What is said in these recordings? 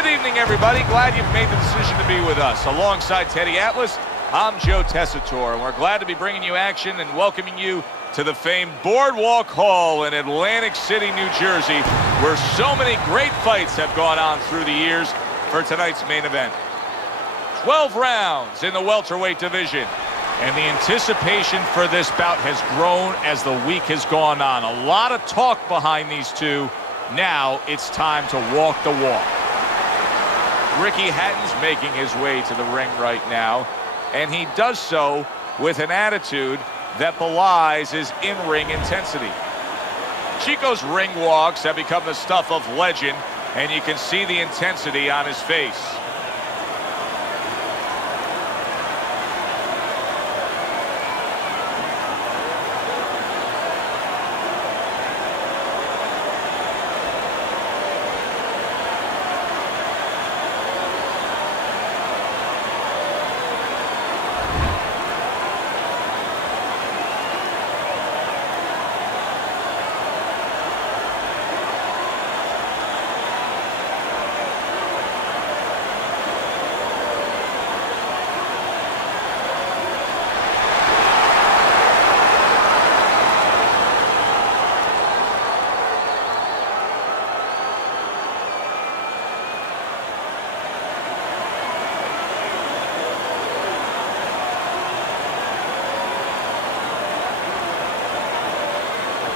Good evening, everybody. Glad you've made the decision to be with us. Alongside Teddy Atlas, I'm Joe Tessitore, and we're glad to be bringing you action and welcoming you to the famed Boardwalk Hall in Atlantic City, New Jersey, where so many great fights have gone on through the years for tonight's main event. 12 rounds in the welterweight division, and the anticipation for this bout has grown as the week has gone on. A lot of talk behind these two. Now it's time to walk the walk. Ricky Hatton's making his way to the ring right now, and he does so with an attitude that belies his in-ring intensity. Chico's ring walks have become the stuff of legend, and you can see the intensity on his face.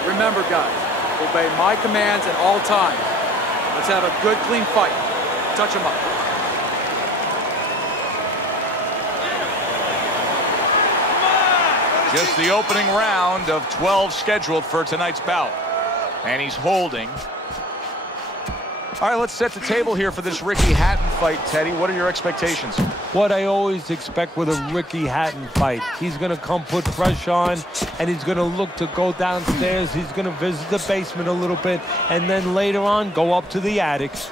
Remember, guys, obey my commands at all times. Let's have a good, clean fight. Touch him up. Just the opening round of 12 scheduled for tonight's bout. And he's holding. All right, let's set the table here for this Ricky Hatton fight, Teddy. What are your expectations? What I always expect with a Ricky Hatton fight. He's going to come put pressure on, and he's going to look to go downstairs. He's going to visit the basement a little bit, and then later on go up to the attics.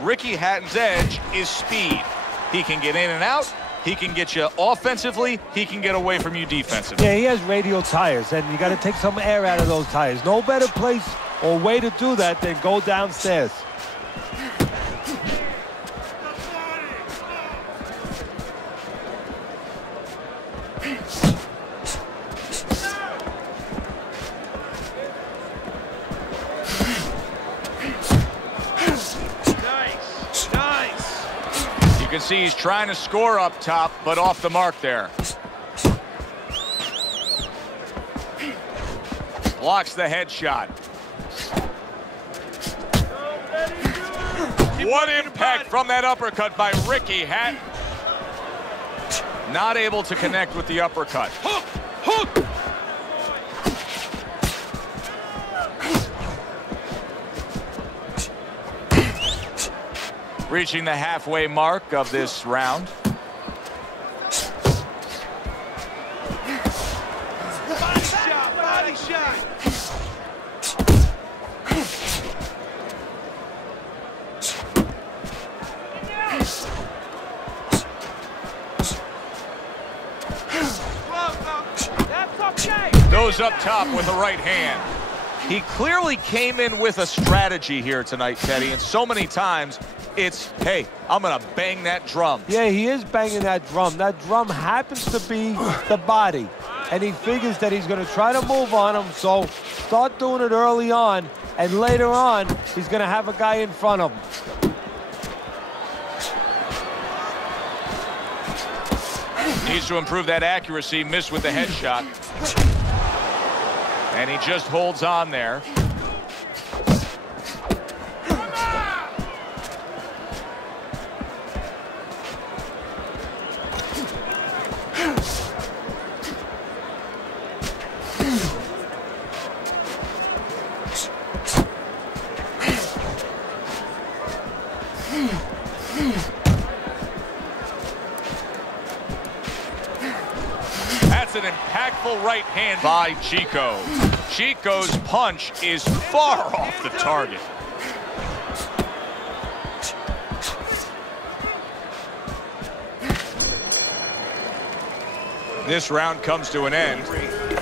Ricky Hatton's edge is speed. He can get in and out. He can get you offensively. He can get away from you defensively. Yeah, he has radial tires, and you got to take some air out of those tires. No better place or way to do that than go downstairs. You can see he's trying to score up top, but off the mark there. Blocks the headshot. What impact from that uppercut by Ricky Hatton. Not able to connect with the uppercut. Hook! Hook! Reaching the halfway mark of this round. Body shot! Body shot! Goes up top with the right hand. He clearly came in with a strategy here tonight, Teddy, and so many times it's, hey, I'm going to bang that drum. Yeah, he is banging that drum. That drum happens to be the body, and he figures that he's going to try to move on him, so start doing it early on, and later on, he's going to have a guy in front of him. Needs to improve that accuracy, missed with the headshot. And he just holds on there. That's an impactful right hand by Chico. Chico's punch is far off the target. This round comes to an end.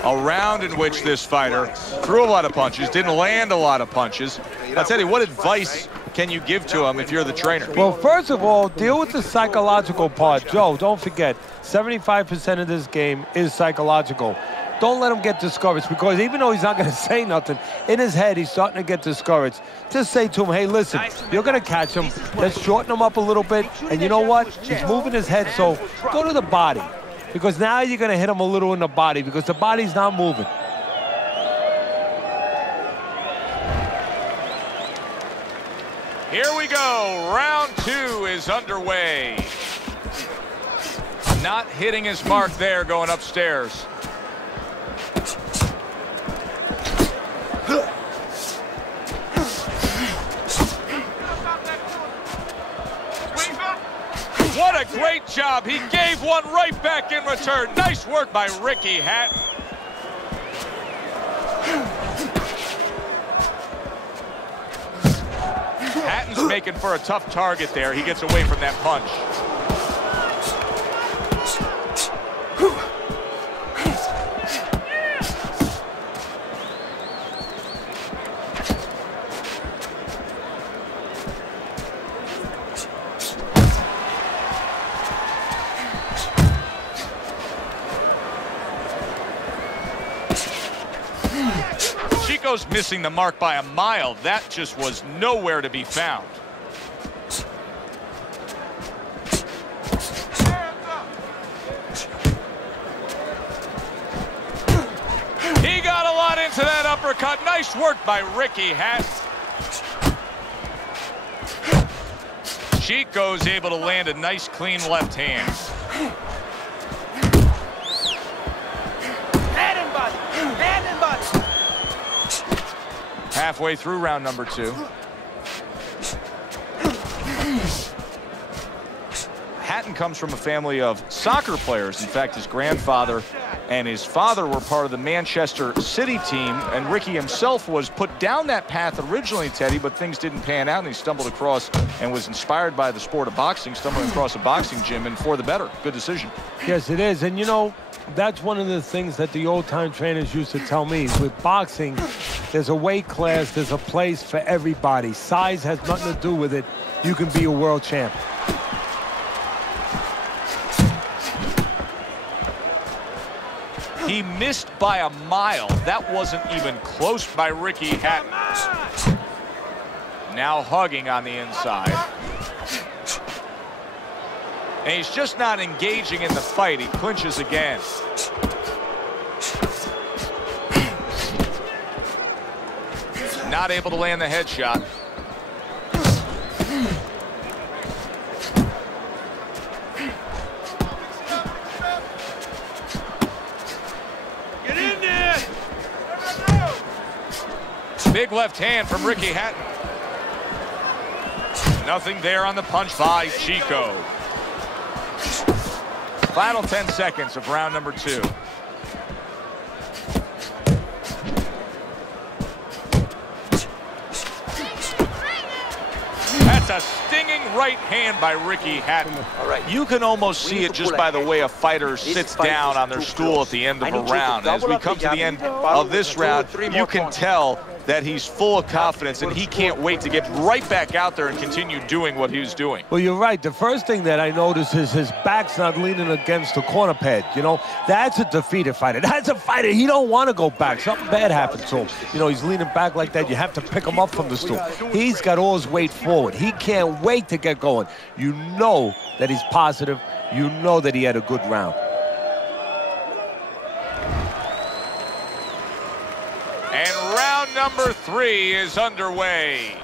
A round in which this fighter threw a lot of punches, didn't land a lot of punches. I'll tell you, what advice can you give to him if you're the trainer? Well, first of all, deal with the psychological part. Joe, don't forget, 75% of this game is psychological. Don't let him get discouraged, because even though he's not going to say nothing, in his head, he's starting to get discouraged. Just say to him, hey, listen, you're going to catch him. Let's shorten him up a little bit. And you know what? He's moving his head, so go to the body, because now you're going to hit him a little in the body, because the body's not moving. Here we go. Round 2 is underway. Not hitting his mark there, going upstairs. What a great job. He gave one right back in return. Nice work by Ricky Hatton. Hatton's making for a tough target there. He gets away from that punch. Chico's missing the mark by a mile. That just was nowhere to be found. He got a lot into that uppercut. Nice work by Ricky Hatton. Chico's able to land a nice, clean left hand. Halfway through round number 2. Hatton comes from a family of soccer players. In fact, his grandfather and his father were part of the Manchester City team, and Ricky himself was put down that path originally, Teddy, but things didn't pan out, and he stumbled across and was inspired by the sport of boxing, stumbling across a boxing gym, and for the better. Good decision. Yes, it is. And, you know, that's one of the things that the old-time trainers used to tell me. With boxing, there's a weight class, there's a place for everybody. Size has nothing to do with it. You can be a world champ. He missed by a mile. That wasn't even close by Ricky Hatton. Now hugging on the inside. And he's just not engaging in the fight. He clinches again. Not able to land the headshot. Get in there! Big left hand from Ricky Hatton. Nothing there on the punch by Chico. Final 10 seconds of round number 2. That's a stinging right hand by Ricky Hatton. All right. You can almost see it just by the way a fighter sits down on their stool at the end of a round. As we come to the end of this round, you can tell that he's full of confidence, and he can't wait to get right back out there and continue doing what he was doing. Well, you're right. The first thing that I notice is his back's not leaning against the corner pad. You know, that's a defeated fighter. That's a fighter. He don't want to go back. Something bad happened to him. You know, he's leaning back like that. You have to pick him up from the stool. He's got all his weight forward. He can't wait to get going. You know that he's positive. You know that he had a good round. And round number 3 is underway.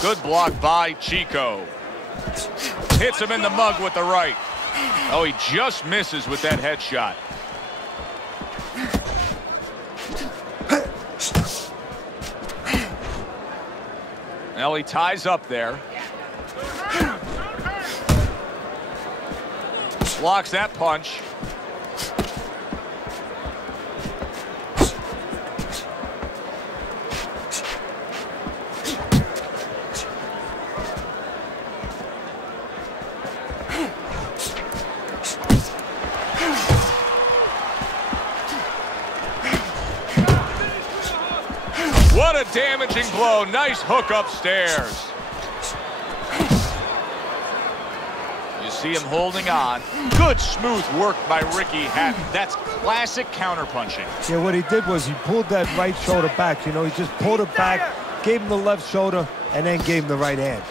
Good block by Chico. Hits him in the mug with the right. Oh, he just misses with that headshot. Well, he ties up there. Blocks that punch. What a damaging blow. Nice hook upstairs. You see him holding on. Good smooth work by Ricky Hatton. That's classic counterpunching. Yeah, what he did was he pulled that right shoulder back. You know, he just pulled it back, gave him the left shoulder, and then gave him the right hand.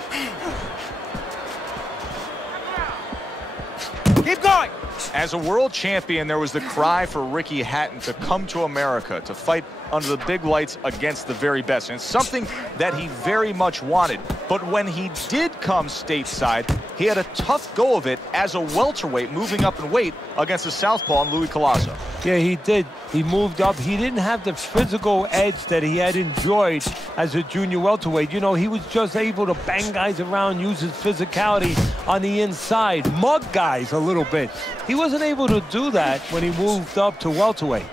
Keep going. As a world champion, there was the cry for Ricky Hatton to come to America, to fight under the big lights against the very best. And it's something that he very much wanted. But when he did come stateside, he had a tough go of it as a welterweight, moving up in weight against the southpaw Louis Collazo. Yeah, he did. He moved up. He didn't have the physical edge that he had enjoyed as a junior welterweight. You know, he was just able to bang guys around, use his physicality on the inside, mug guys a little bit. He wasn't able to do that when he moved up to welterweight.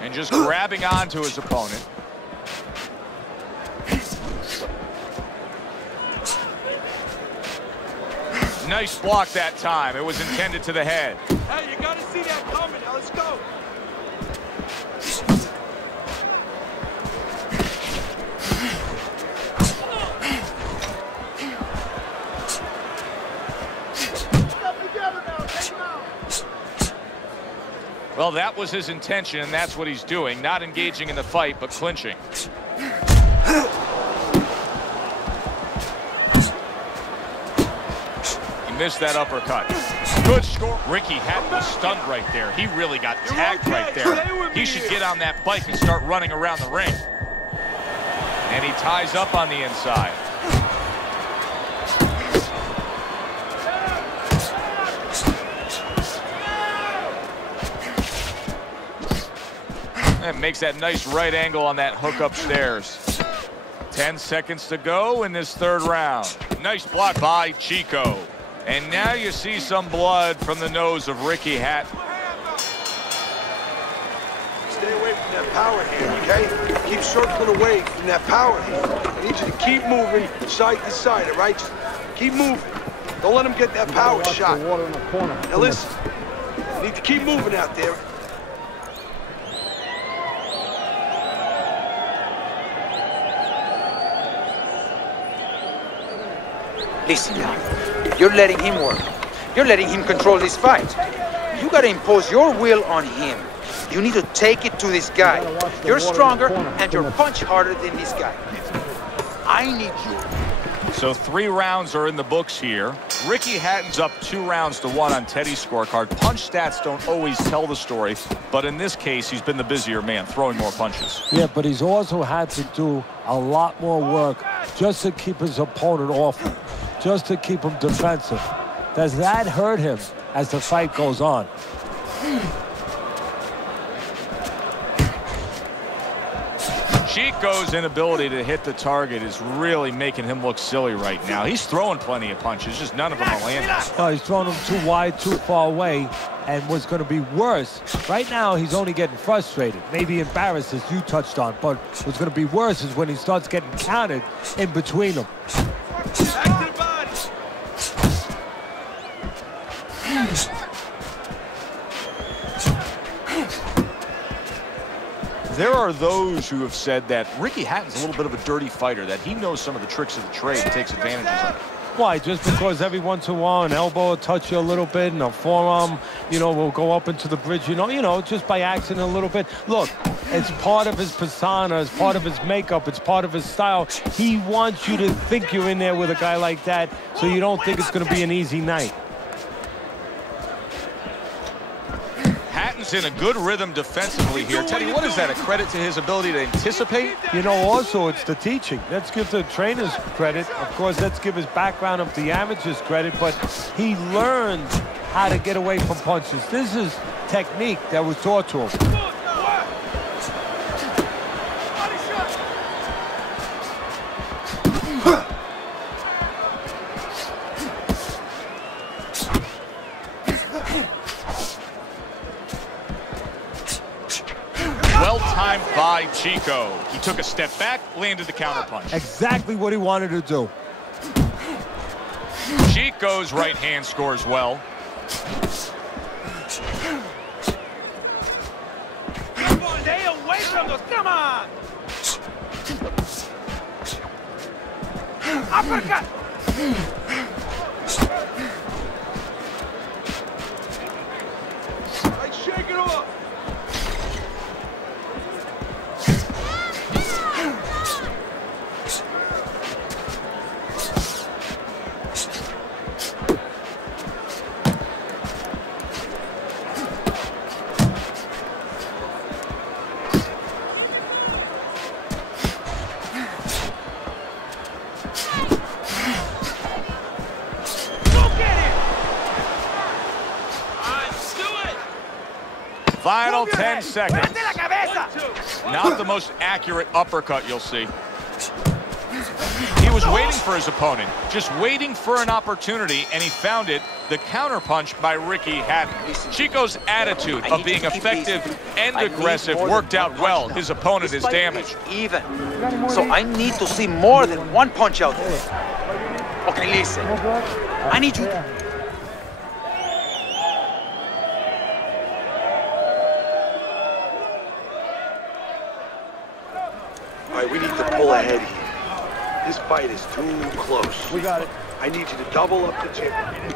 And just grabbing onto his opponent. Nice block that time. It was intended to the head. Hey, you got to see that coming. Now let's go. Well, that was his intention, and that's what he's doing. Not engaging in the fight, but clinching. He missed that uppercut. Good score. Ricky Hatton was stunned right there. He really got tagged right there. He should get on that bike and start running around the ring. And he ties up on the inside. And makes that nice right angle on that hook upstairs. 10 seconds to go in this third round. Nice block by Chico. And now you see some blood from the nose of Ricky Hatton. Stay away from that power hand, okay? Keep circling away from that power hand. I need you to keep moving side to side, all right? Just keep moving. Don't let him get that power shot. Now listen, you need to keep moving out there. Listen now, you're letting him work. You're letting him control this fight. You gotta impose your will on him. You need to take it to this guy. You're stronger and you're punch harder than this guy. I need you. So 3 rounds are in the books here. Ricky Hatton's up 2-1 on Teddy's scorecard. Punch stats don't always tell the story, but in this case, he's been the busier man, throwing more punches. Yeah, but he's also had to do a lot more work just to keep his opponent off him, just to keep him defensive. Does that hurt him as the fight goes on? Chico's inability to hit the target is really making him look silly right now. He's throwing plenty of punches, just none of them are landing. No, he's throwing them too wide, too far away. And what's going to be worse, right now he's only getting frustrated, maybe embarrassed, as you touched on. But what's going to be worse is when he starts getting counted in between them. Back to the body. There are those who have said that Ricky Hatton's a little bit of a dirty fighter, that he knows some of the tricks of the trade and takes advantage of it. Why? Just because every once in a while an elbow will touch you a little bit and a forearm, you know, will go up into the bridge, you know, just by accident a little bit. Look, it's part of his persona, it's part of his makeup, it's part of his style. He wants you to think you're in there with a guy like that so you don't think it's going to be an easy night. Hatton's in a good rhythm defensively here. Teddy, what is that, a credit to his ability to anticipate? You know, also it's the teaching. Let's give the trainers credit. Of course, let's give his background of the amateurs credit, but he learned how to get away from punches. This is technique that was taught to him. Well-timed by Chico. He took a step back, landed the counterpunch. Exactly what he wanted to do. Chico's right hand scores well. Stay away Come on! Uppercut! Like, shake it off! Final 10 seconds. Not the most accurate uppercut you'll see. He was waiting for his opponent, just waiting for an opportunity, and he found it. The counterpunch by Ricky Hatton. Chico's attitude of being effective and aggressive worked out well. His opponent is damaged. Even. So I need to see more than one punch out there. Okay, listen. I need you to... All right, we need to pull ahead here. This fight is too close. We got it. I need you to double up the champion.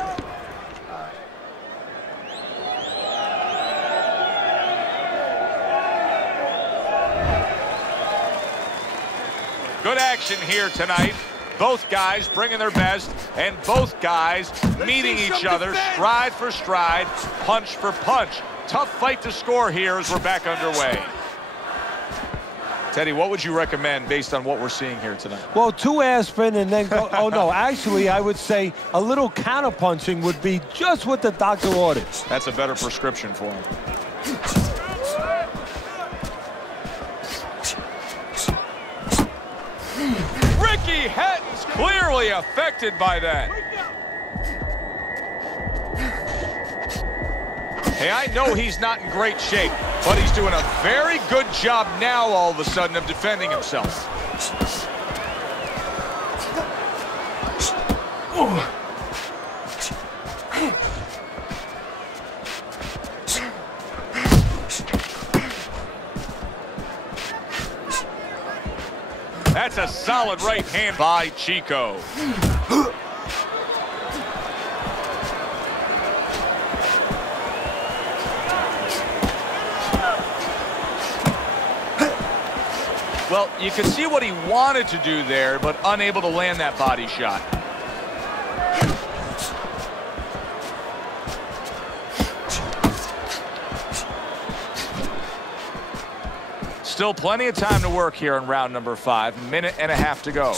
Good action here tonight. Both guys bringing their best, and both guys meeting each other stride for stride, punch for punch. Tough fight to score here as we're back underway. Teddy, what would you recommend based on what we're seeing here tonight? Well, 2 aspirin and then go. Oh, no. Actually, I would say a little counterpunching would be just what the doctor ordered. That's a better prescription for him. Ricky Hatton's clearly affected by that. Hey, I know he's not in great shape, but he's doing a very good job now all of a sudden of defending himself. That's a solid right hand by Chico. Well, you can see what he wanted to do there, but unable to land that body shot. Still plenty of time to work here in round number 5. Minute and a half to go.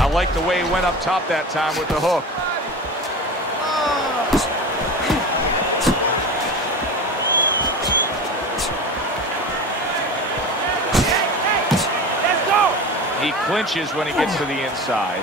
I like the way he went up top that time with the hook. Let's go! He clinches when he gets to the inside.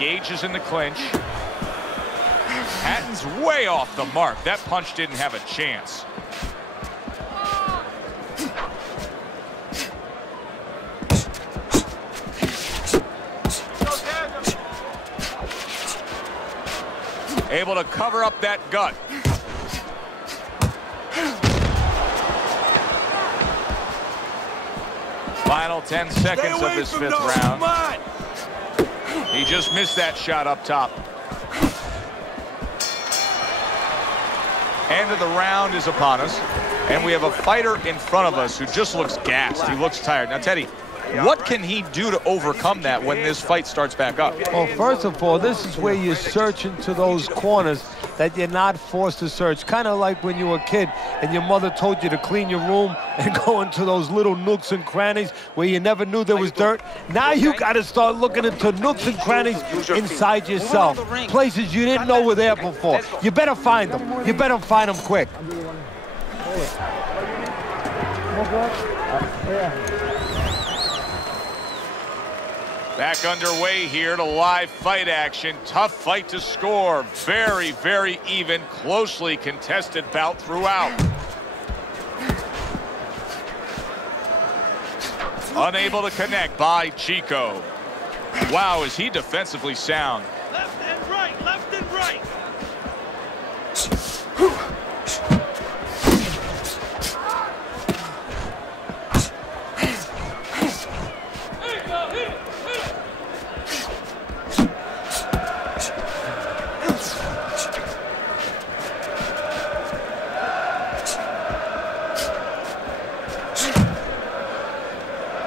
Engages in the clinch. Hatton's way off the mark. That punch didn't have a chance. Able to cover up that gut. Final 10 seconds of this 5th round. He just missed that shot up top. End of the round is upon us, and we have a fighter in front of us who just looks gassed. He looks tired. Now, Teddy, what can he do to overcome that when this fight starts back up? Well, first of all, this is where you search into those corners that you're not forced to search. Kind of like when you were a kid and your mother told you to clean your room and go into those little nooks and crannies where you never knew there was dirt. Now you got to start looking into nooks and crannies inside yourself, places you didn't know were there before. You better find them. You better find them quick. Back underway here to live fight action. Tough fight to score. Very, very even, closely contested bout throughout. Unable to connect by Chico. Wow, is he defensively sound. Left and right, left and right.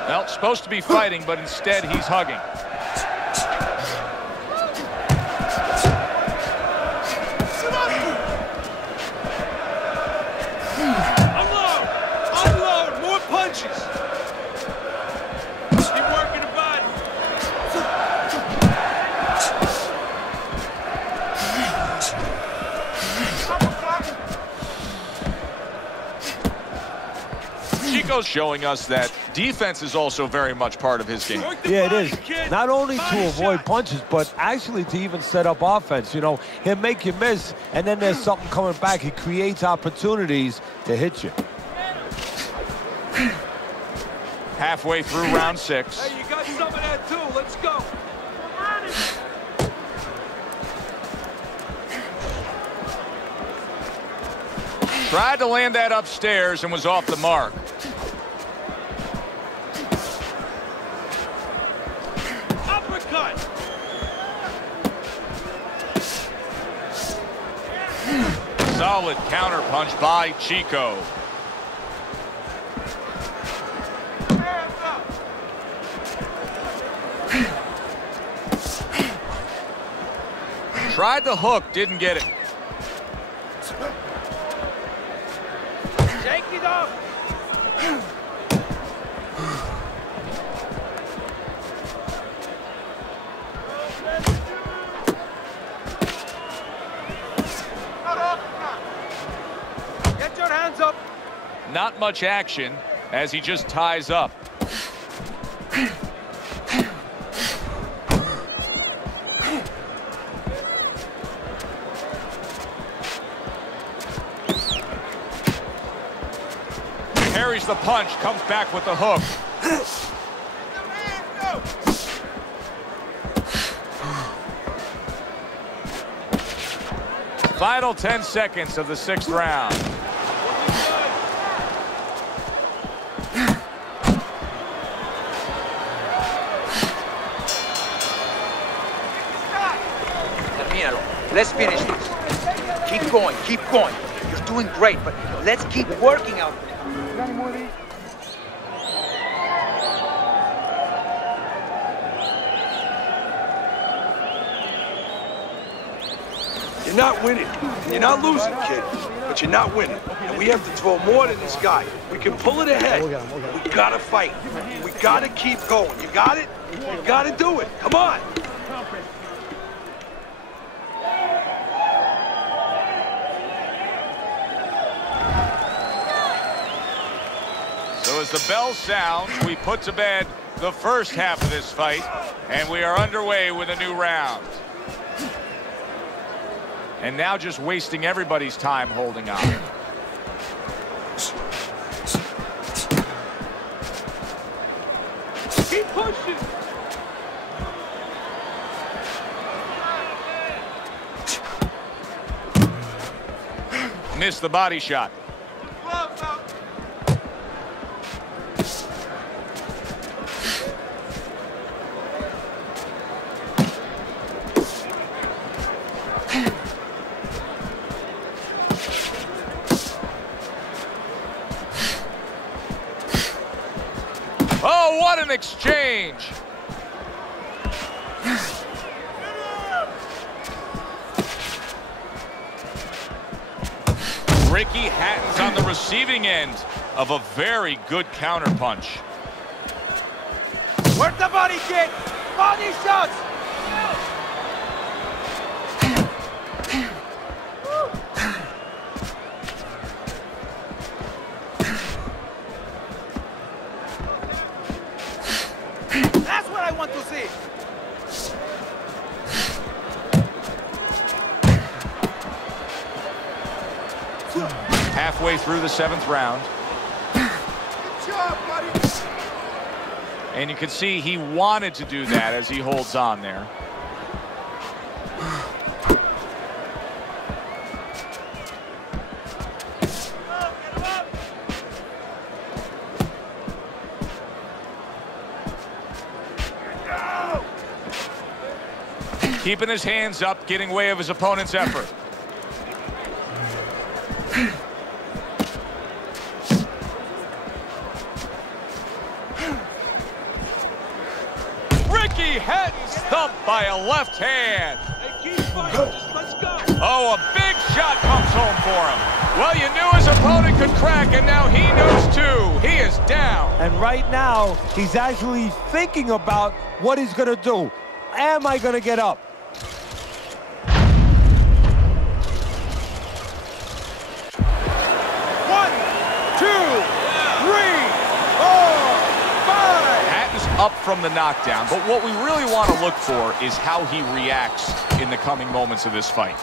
Well, supposed to be fighting, but instead he's hugging. Unload! Unload! More punches! Keep working the body. Chico's showing us that defense is also very much part of his game. Yeah, it is. Not only to avoid punches, but actually to even set up offense. You know, he'll make you miss, and then there's something coming back. He creates opportunities to hit you. Halfway through round 6. Hey, you got some of that too. Let's go. Tried to land that upstairs and was off the mark. Uppercut! Solid counter punch by Chico. Tried the hook, didn't get it. Shake it up! Get your hands up. Not much action as he just ties up. Parries the punch, comes back with the hook. Final 10 seconds of the 6th round. Let's finish this. Keep going, keep going. You're doing great, but let's keep working out there. You're not winning. You're not losing, kid. But you're not winning. And we have to throw more than this guy. We can pull it ahead. We gotta fight. We gotta keep going. You got it? You gotta do it. Come on. So as the bell sounds, we put to bed the first half of this fight, and we are underway with a new round. And now just wasting everybody's time holding on. Keep pushing! Missed the body shot. Gloves out! Oh, what an exchange! Ricky Hatton's on the receiving end of a very good counterpunch. Work the body kick! Body shots! That's what I want to see! Halfway through the 7th round. Good job, buddy. And you can see he wanted to do that as he holds on there. Keeping his hands up, getting way of his opponent's effort. Ricky Hatton stumped by a left hand. Hey, keep fighting. Just let's go. Oh, a big shot comes home for him. Well, you knew his opponent could crack, and now he knows too. He is down. And right now, he's actually thinking about what he's going to do. Am I going to get up? Up from the knockdown, but what we really want to look for is how he reacts in the coming moments of this fight.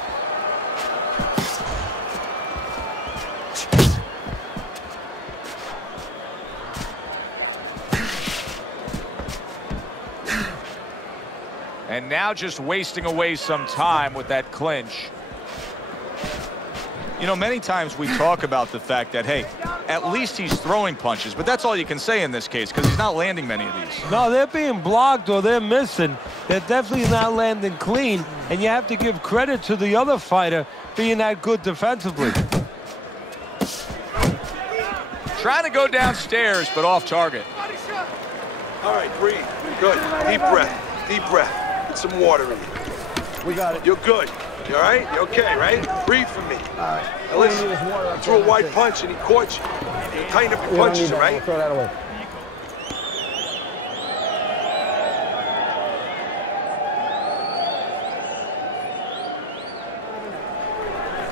And now just wasting away some time with that clinch. You know, many times we talk about the fact that, hey, at least he's throwing punches, but that's all you can say in this case because he's not landing many of these. No, they're being blocked or they're missing. They're definitely not landing clean, and you have to give credit to the other fighter being that good defensively. Trying to go downstairs, but off target. All right, breathe. Good. Deep breath. Deep breath. Get some water in you. We got it. You're good. You all right? You okay, right? Breathe for me. All right. Now listen, you threw a wide punch and he caught you. You tighten up your punches, all right? Throw that away.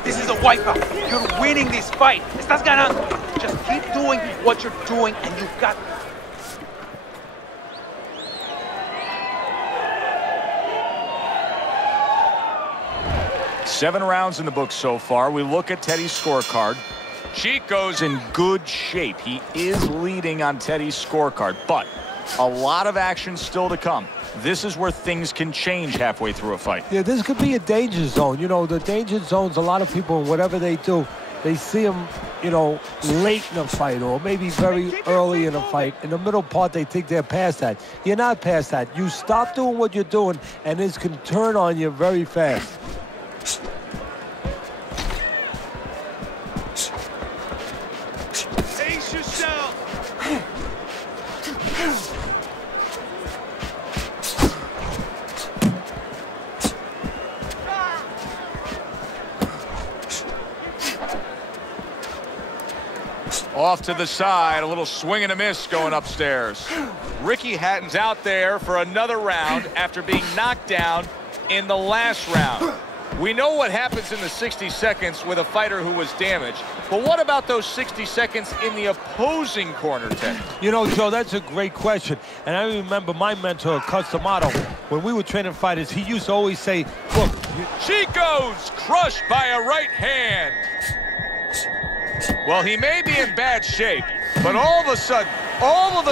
This is a wipeout. You're winning this fight. Estás ganando. Just keep doing what you're doing and you've got... 7 rounds in the book so far. We look at Teddy's scorecard. Chico's in good shape. He is leading on Teddy's scorecard, but a lot of action still to come. This is where things can change halfway through a fight. Yeah, this could be a danger zone. You know, the danger zones, a lot of people, whatever they do, they see them, you know, late in a fight or maybe very early in a fight. In the middle part, they think they're past that. You're not past that. You stop doing what you're doing, and this can turn on you very fast. Ace yourself. Off to the side, a little swing and a miss going upstairs. Ricky Hatton's out there for another round after being knocked down in the last round. We know what happens in the 60 seconds with a fighter who was damaged, but what about those 60 seconds in the opposing corner, Ted? You know, Joe, that's a great question. And I remember my mentor, Customato, when we were training fighters, he used to always say, look, Chico's crushed by a right hand. Well, he may be in bad shape, but all of a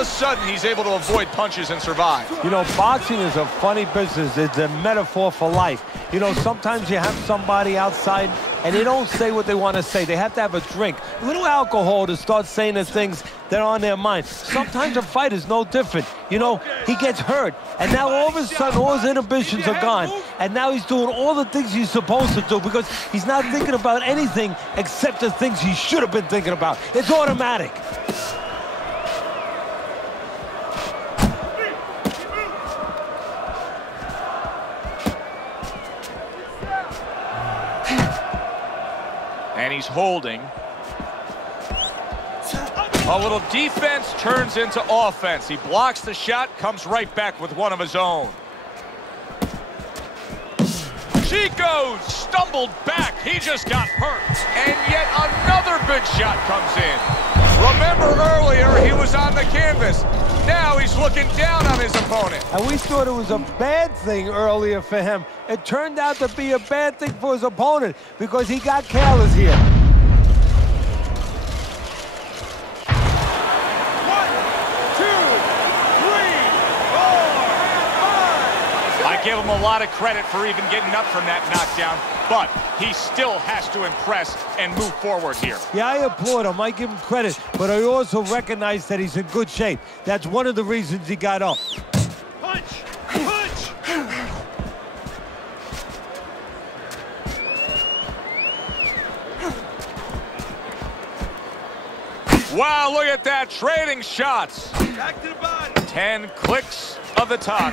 sudden, he's able to avoid punches and survive. you know, boxing is a funny business. It's a metaphor for life. You know, sometimes you have somebody outside and they don't say what they want to say. They have to have a drink, a little alcohol to start saying the things that are on their mind. Sometimes a fight is no different. You know, he gets hurt, and now all of a sudden all his inhibitions are gone, and now he's doing all the things he's supposed to do because he's not thinking about anything except the things he should have been thinking about. It's automatic. And he's holding. A little defense turns into offense. He blocks the shot, comes right back with one of his own. Chico stumbled back. He just got hurt. And yet another big shot comes in. Remember earlier, he was on the canvas. Now he's looking down on his opponent. And we thought it was a bad thing earlier for him. It turned out to be a bad thing for his opponent because he got careless here. I give him a lot of credit for even getting up from that knockdown, but he still has to impress and move forward here. Yeah, I applaud him. I give him credit, but I also recognize that he's in good shape. That's one of the reasons he got up. Punch! Punch! Wow, look at that, trading shots. Back to the body. 10 clicks of the top.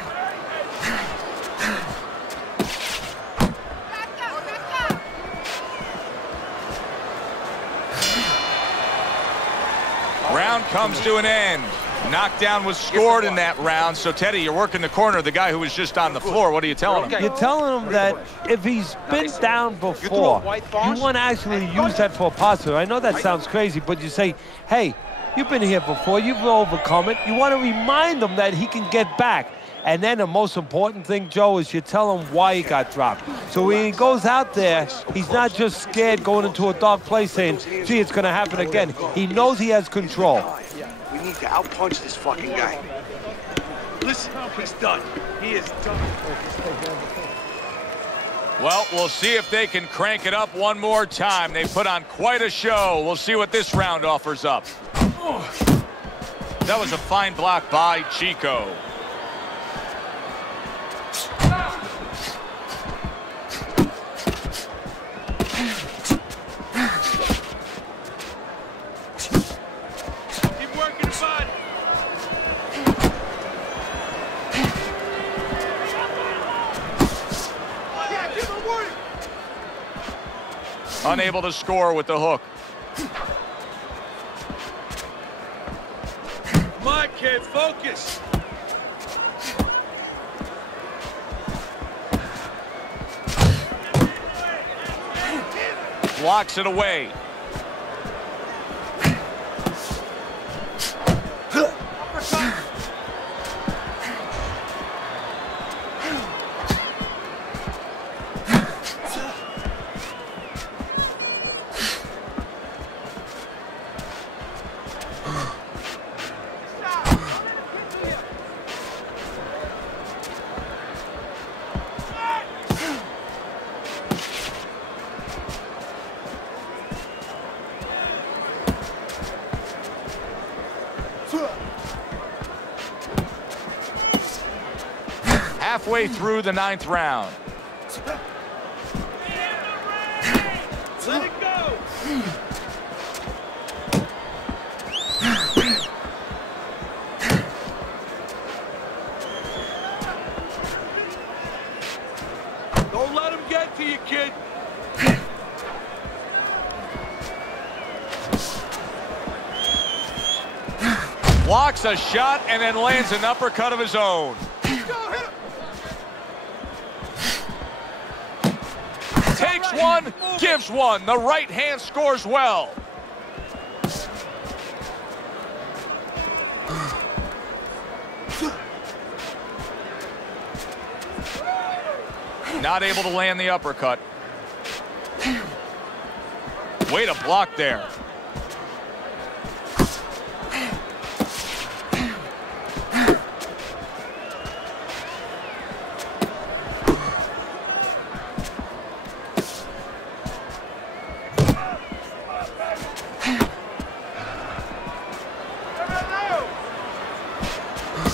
Round comes to an end. Knockdown was scored in that round. So, Teddy, you're working the corner of the guy who was just on the floor. What are you telling him? You're telling him that if he's been down before, you want to actually use that for a positive. I know that sounds crazy, but you say, hey, you've been here before. You've overcome it. You want to remind him that he can get back. And then the most important thing, Joe, is you tell him why he got dropped. So when he goes out there, he's not just scared going into a dark place saying, gee, it's going to happen again. He knows he has control. We need to outpunch this fucking guy. Listen, he's done. He is done. Well, we'll see if they can crank it up one more time. They put on quite a show. We'll see what this round offers up. That was a fine block by Chico. Keep working the body. Yeah, give him work. Unable to score with the hook. Come on, kid, focus. Blocks it away. Halfway through the 9th round. Let it go. Don't let him get to you, kid. Blocks a shot and then lands an uppercut of his own. Go, hit him. Takes one, gives one. The right hand scores well. Not able to land the uppercut. Way to block there.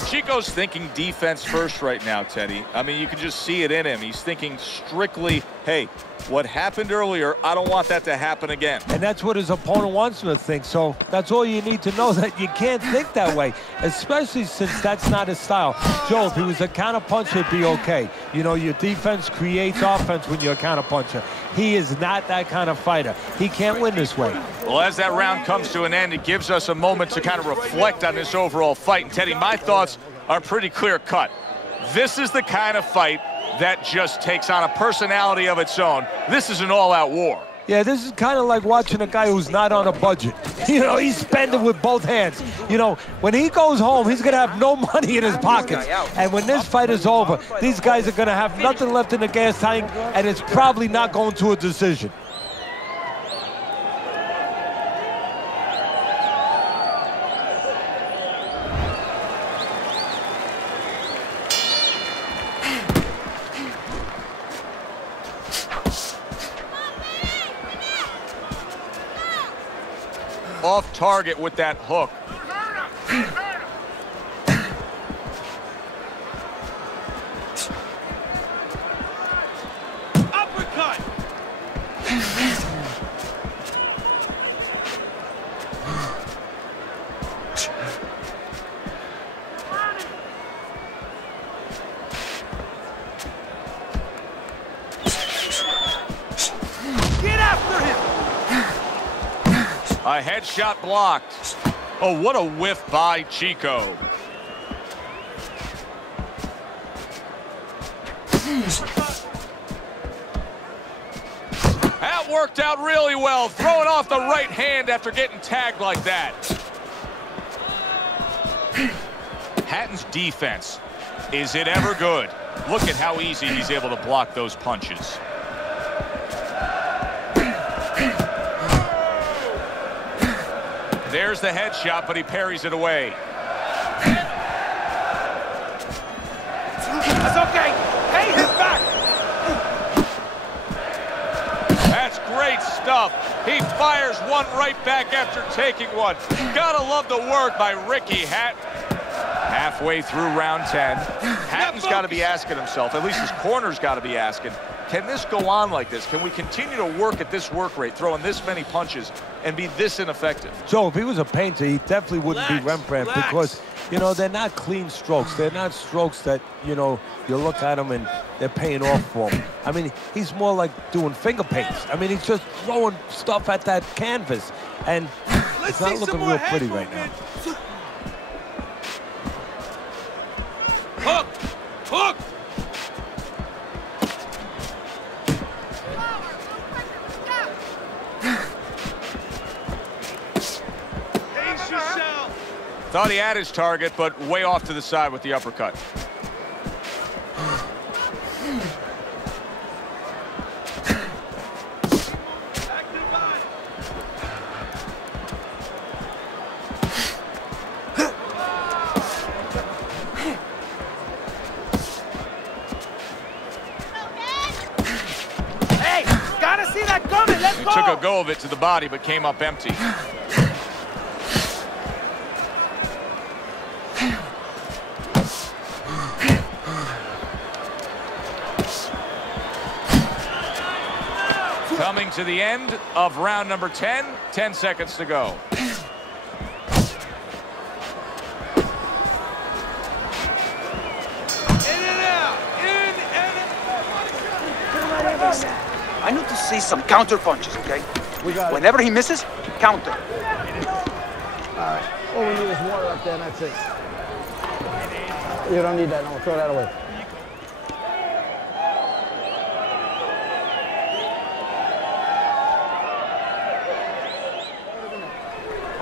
Chico's thinking defense first right now, Teddy. I mean, you can just see it in him. He's thinking strictly, hey, what happened earlier, I don't want that to happen again. And that's what his opponent wants him to think. So that's all you need to know, that you can't think that way, especially since that's not his style. Joe, if he was a counterpuncher, it'd be okay. You know, your defense creates offense when you're a counterpuncher. He is not that kind of fighter. He can't win this way. Well, as that round comes to an end, it gives us a moment to kind of reflect on this overall fight. And Teddy, my thoughts are pretty clear cut. This is the kind of fight that just takes on a personality of its own. This is an all-out war. Yeah, this is kind of like watching a guy who's not on a budget. You know, he's spending with both hands. You know, when he goes home, he's going to have no money in his pockets. And when this fight is over, these guys are going to have nothing left in the gas tank, and it's probably not going to a decision. Off target with that hook. Uppercut! Get after him! A headshot blocked. Oh, what a whiff by Chico. That worked out really well, throwing off the right hand after getting tagged like that. Hatton's defense, is it ever good? Look at how easy he's able to block those punches. There's the headshot, but he parries it away. That's okay. Hey, his back. That's great stuff. He fires one right back after taking one. Gotta love the work by Ricky Hatton. Halfway through round 10, Hatton's got to be asking himself, at least his corner's got to be asking, can this go on like this? Can we continue to work at this work rate, throwing this many punches, and be this ineffective? Joe, if he was a painter, he definitely wouldn't be Rembrandt because, you know, they're not clean strokes. They're not strokes that, you know, you look at them and they're paying off for him. I mean, he's more like doing finger paints. I mean, he's just throwing stuff at that canvas, and it's not looking real pretty right now. Hook! Hook! Pace yourself! Thought he had his target, but way off to the side with the uppercut. Took a go of it to the body, but came up empty. Coming to the end of round number 10, 10 seconds to go. I need to see some counter punches, okay? Whenever he misses, counter. All right. All we need is water up there, and that's it. You don't need that. No, throw that away.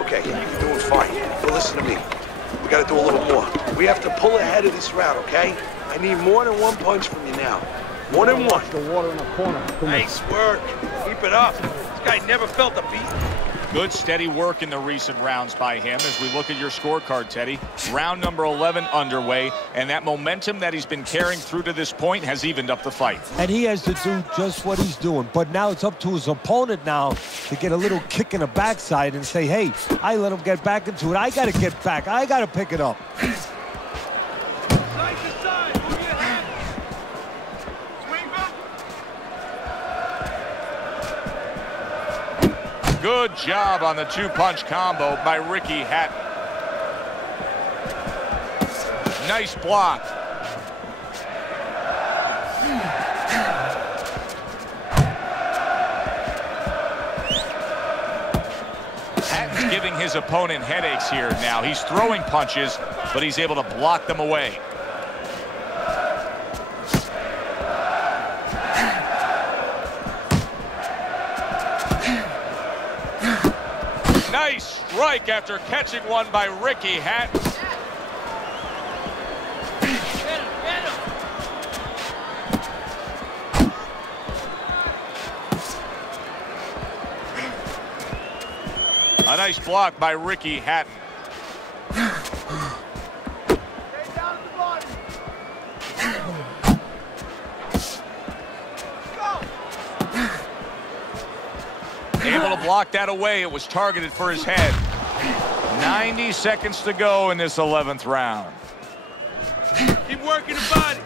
Okay, you're doing fine. But listen to me. We got to do a little more. We have to pull ahead of this round, okay? I need more than one punch from you now. More than one. The water in the corner. Nice work. Keep it up. This guy never felt a beat. Good, steady work in the recent rounds by him. As we look at your scorecard, Teddy, round number 11 underway, and that momentum that he's been carrying through to this point has evened up the fight. And he has to do just what he's doing. But now it's up to his opponent now to get a little kick in the backside and say, hey, I let him get back into it. I got to get back. I got to pick it up. Side to side. Move your head. Swing back. Good job on the two-punch combo by Ricky Hatton. Nice block. his opponent headaches here now. He's throwing punches, but he's able to block them away. Nice strike after catching one by Ricky Hatton. A nice block by Ricky Hatton. Able to block that away. It was targeted for his head. 90 seconds to go in this 11th round. Keep working the body.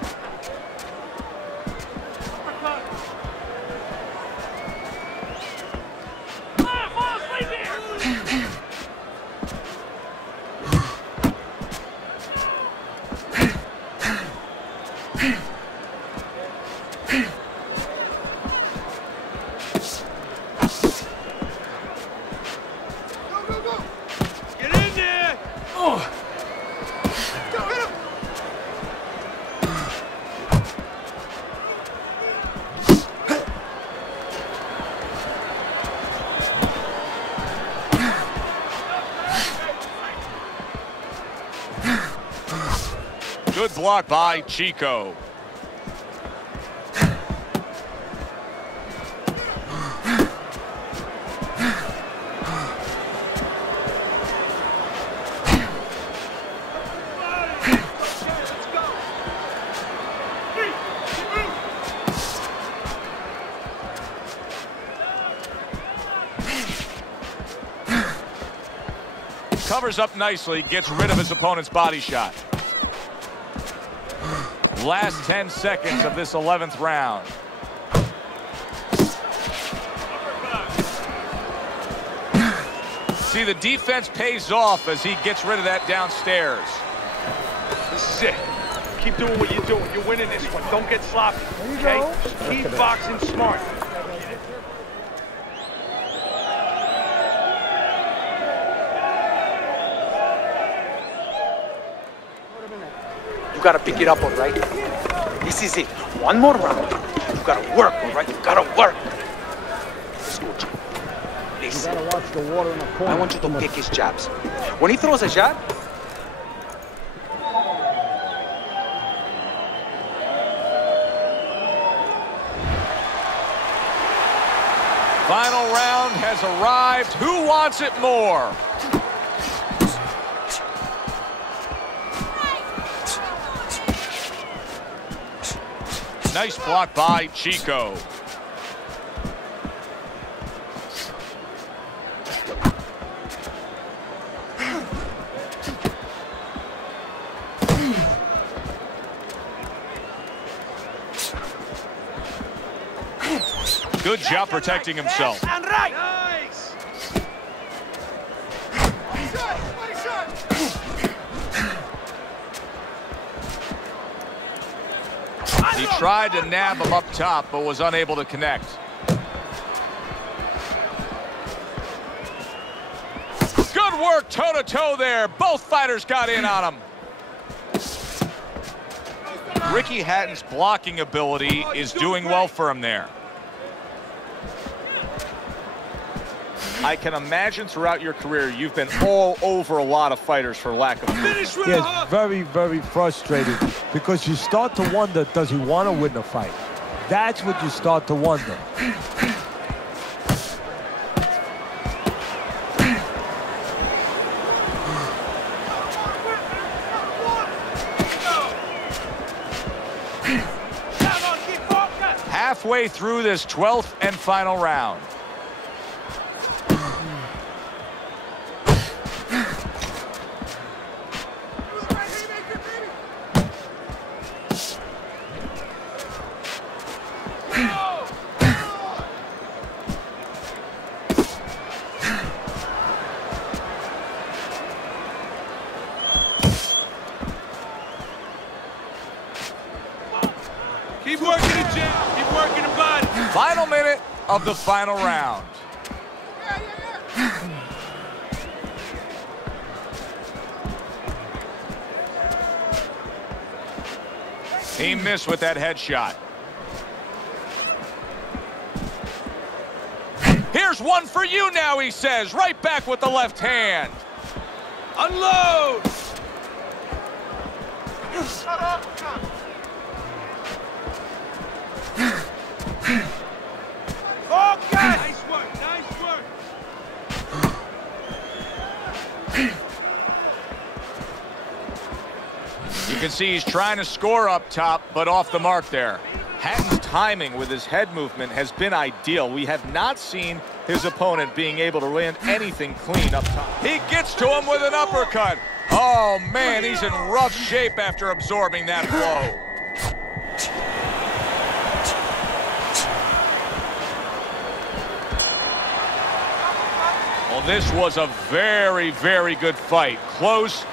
Good block by Chico. Covers up nicely, gets rid of his opponent's body shot. Last 10 seconds of this 11th round. See, the defense pays off as he gets rid of that downstairs. This is it. Keep doing what you're doing. You're winning this one. Don't get sloppy, okay? Keep boxing smart. You gotta pick it up, all right? This is it. One more round. You gotta work, all right? You gotta work. Escucha. Listen. You gotta watch the water in the corner. I want you to pick his jabs. When he throws a jab, Final round has arrived. Who wants it more? Nice block by Chico. Good job protecting himself. And right. Nice. He tried to nab him up top, but was unable to connect. Good work toe-to-toe there. Both fighters got in on him. Ricky Hatton's blocking ability is doing well for him there. I can imagine throughout your career you've been all over a lot of fighters for lack of Finish with Yeah, it's very, very frustrating because you start to wonder, does he want to win the fight? That's what you start to wonder. Halfway through this 12th and final round. Keep working the jab. Keep working the body. Final minute of the final round. He missed with that headshot. Here's one for you now, he says. Right back with the left hand. Unload! Focus! Nice work, nice work. You can see he's trying to score up top, but off the mark there. Hatton's timing with his head movement has been ideal. We have not seen his opponent being able to land anything clean up top. He gets to him with an uppercut. Oh, man, he's in rough shape after absorbing that blow. Well, this was a very, very good fight. Close.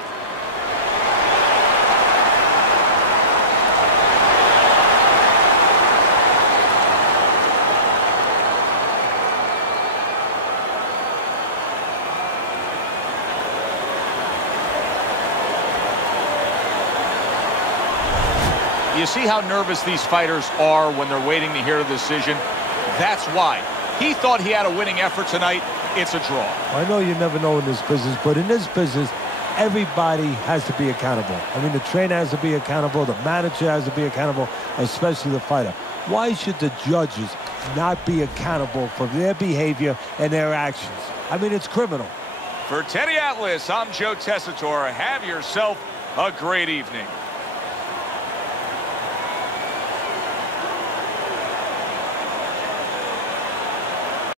You see how nervous these fighters are when they're waiting to hear the decision? That's why. He thought he had a winning effort tonight. It's a draw. I know you never know in this business, but in this business, everybody has to be accountable. I mean, the trainer has to be accountable, the manager has to be accountable, especially the fighter. Why should the judges not be accountable for their behavior and their actions? I mean, it's criminal. For Teddy Atlas, I'm Joe Tessitore. Have yourself a great evening.